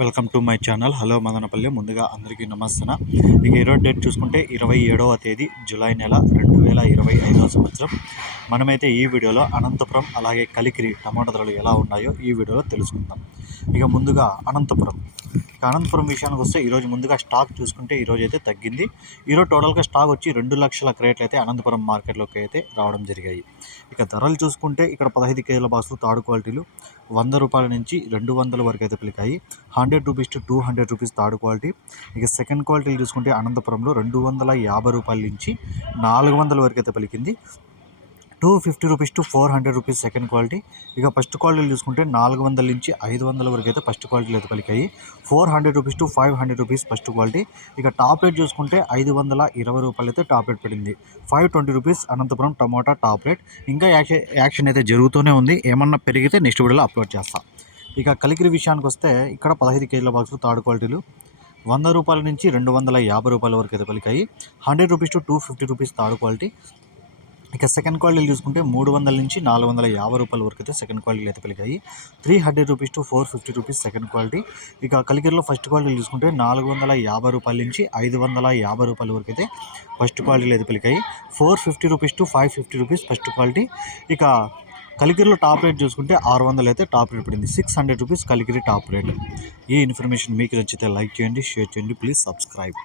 Welcome to my channel. Hello Madanapalle. ముందుగా అందరికీ నమస్తే ఇక ఈరోజు డేట్ చూసుకుంటే ఇరవై ఏడవ తేదీ జూలై నెల రెండు వేల ఇరవై ఐదవ సంవత్సరం. మనమైతే ఈ వీడియోలో అనంతపురం అలాగే కలికిరి టమాటా ధరలు ఎలా ఉన్నాయో ఈ వీడియోలో తెలుసుకుందాం. ఇక ముందుగా అనంతపురం. అనంతపురం విషయానికి వస్తే ఈరోజు ముందుగా స్టాక్ చూసుకుంటే ఈరోజు అయితే తగ్గింది. ఈరోజు టోటల్గా స్టాక్ వచ్చి రెండు లక్షల క్రేట్లు అయితే అనంతపురం మార్కెట్లోకి అయితే రావడం జరిగాయి. ఇక ధరలు చూసుకుంటే ఇక్కడ పదహైదు కేజీల బాక్సులు తాడు క్వాలిటీలు వంద రూపాయల నుంచి రెండు వందల వరకు అయితే పిలికాయి. Hundred rupees to two hundred rupees third quality. ఇక సెకండ్ క్వాలిటీలు చూసుకుంటే అనంతపురంలో రెండు వందల యాభై రూపాయల నుంచి నాలుగు వందల వరకు అయితే పలికింది. Two fifty rupees to four hundred rupees second quality. ఇక ఫస్ట్ క్వాలిటీలు చూసుకుంటే నాలుగు వందల నుంచి ఐదు వందల వరకు అయితే ఫస్ట్ క్వాలిటీలు అయితే పలికాయి. Four hundred rupees to five hundred rupees first quality. ఇక టాప్ రేట్ చూసుకుంటే ఐదు వందల ఇరవై రూపాయలు అయితే టాప్ రేట్ పడింది. Five twenty rupees Anantapur tomato top rate. ఇంకా యాక్షన్ యాక్షన్ అయితే జరుగుతూనే ఉంది. ఏమన్నా పెరిగితే నెక్స్ట్ వీడియోలో అప్లోడ్ చేస్తాం. ఇక కలికిరి విషయానికి వస్తే ఇక్కడ పదహైదు కేజీల బాక్సులు థర్డ్ క్వాలిటీలు. వంద రూపాయల నుంచి రెండు వందల యాభై రూపాయల వరకు అయితే పలికాయి. Hundred rupees to two fifty rupees third quality. ఇక సెకండ్ క్వాలిటీలు చూసుకుంటే మూడు వందల నుంచి నాలుగు వందల యాభై రూపాయల వరకు అయితే సెకండ్ క్వాలిటీలు అయితే పెరిగాయి. Three hundred rupees to four fifty rupees second quality ఇక కలికిరిలో ఫస్ట్ క్వాలిటీలు చూసుకుంటే నాలుగు వందల యాభై రూపాయల నుంచి ఐదు వందల యాభై రూపాయల వరకు అయితే ఫస్ట్ క్వాలిటీలు అయితే పెరిగాయి. Four fifty rupees to five fifty rupees first quality ఇక కలికిరిలో టాప్ రేట్ చూసుకుంటే ఆరు వందలు అయితే టాప్ రేట్ పడింది. Six hundred rupees Kalikiri top rate ఈ ఇన్ఫర్మేషన్ మీకు నచ్చితే లైక్ చేయండి షేర్ చేయండి ప్లీజ్ సబ్స్క్రైబ్